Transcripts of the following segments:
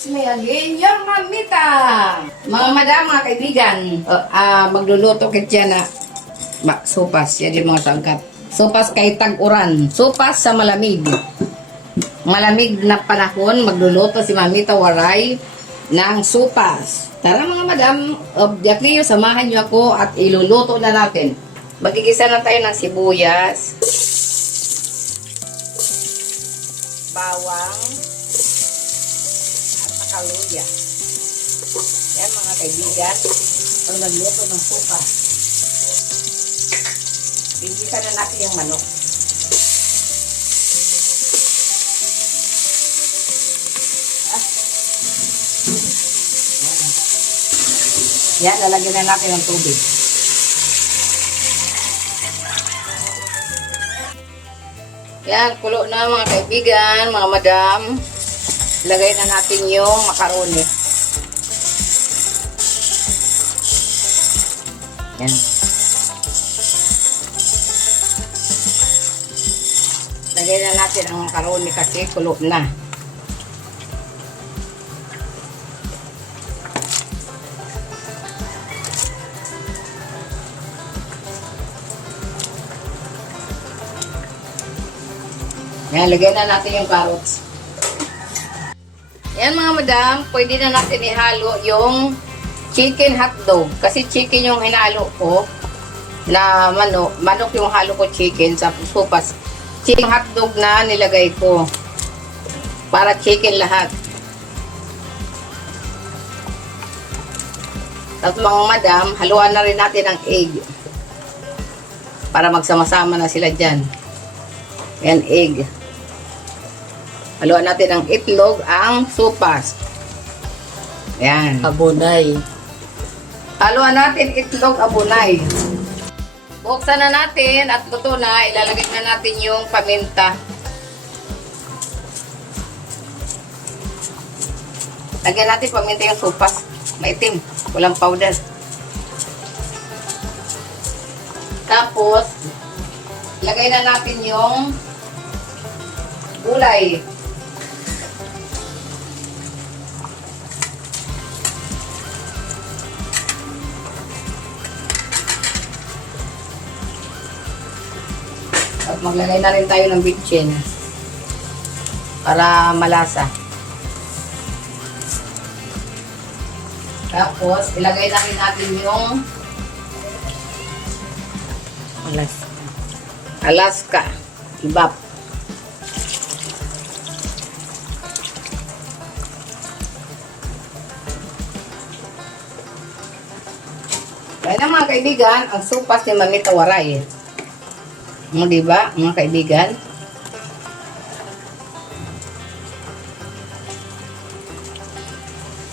It's me again, your mamita. Mga madam, mga kaibigan, magluluto kit dyan na sopas. Yan yung mga tangkat. Sopas kay tag-uran. Sopas sa malamig. Malamig na panahon, magluluto si Mamita Waray ng sopas. Tara mga madam, object niyo, samahan niyo ako at iluluto na natin. Magigisa na tayo ng sibuyas, bawang, at saka luya. Yan mga kaibigan, pag nagluto ng sopas. Bigisa na natin yung manok. Yan, lalagyan na natin ng tubig. Yan, kulo na mga kaibigan, mga madam. Lagay na natin yung macaroni. Yan. Lagay na natin ang macaroni kasi kulo na. Yan, lagyan na natin yung carrots. Yan mga madam, pwede na natin ihalo yung chicken hotdog. Kasi chicken yung hinalo ko na manok. Manok yung halo ko chicken sa sopas. Chicken hotdog na nilagay ko. Para chicken lahat. Tapos mga madam, haluan na rin natin ang egg. Para magsama-sama na sila dyan. Yan, egg. Haluan natin ang itlog, ang sopas. Yan. Abunay. Haluan natin itlog, abunay. Buksan na natin at luto na. Ilalagay na natin yung paminta. Lagyan natin paminta yung sopas. Maitim. Walang powder. Tapos, lagay na natin yung gulay. At maglagay na rin tayo ng bitchin para malasa. Tapos, ilagay na rin natin yung Alaska. Ibap. Kaya na mga kaibigan, ang sopas ni Mamita Waray. Mo diba, mga kaibigan?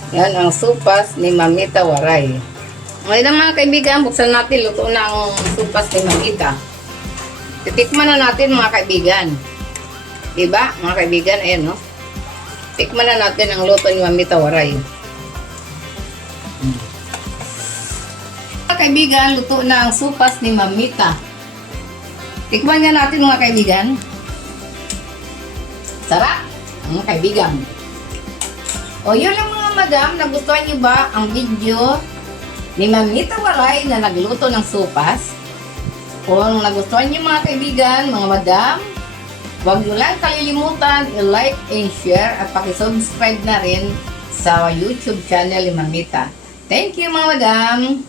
Yan ang sopas ni Mamita Waray. Ngayon na mga kaibigan, buksan natin, luto na ang sopas ni Mamita. Titikman na natin mga kaibigan. Diba, mga kaibigan? Ayan, no? Tikman na natin ang luto ni Mamita Waray. Mga kaibigan, luto na ang sopas ni Mamita. Tikman nga natin mga kaibigan. Sarap, mga kaibigan. O yun lang mga madam, nagustuhan nyo ba ang video ni Mamita Waray na nagluto ng sopas? Kung nagustuhan nyo mga kaibigan, mga madam, huwag nyo lang kalilimutan i-like and share at pakisubscribe na rin sa YouTube channel ni Mamita. Thank you mga madam!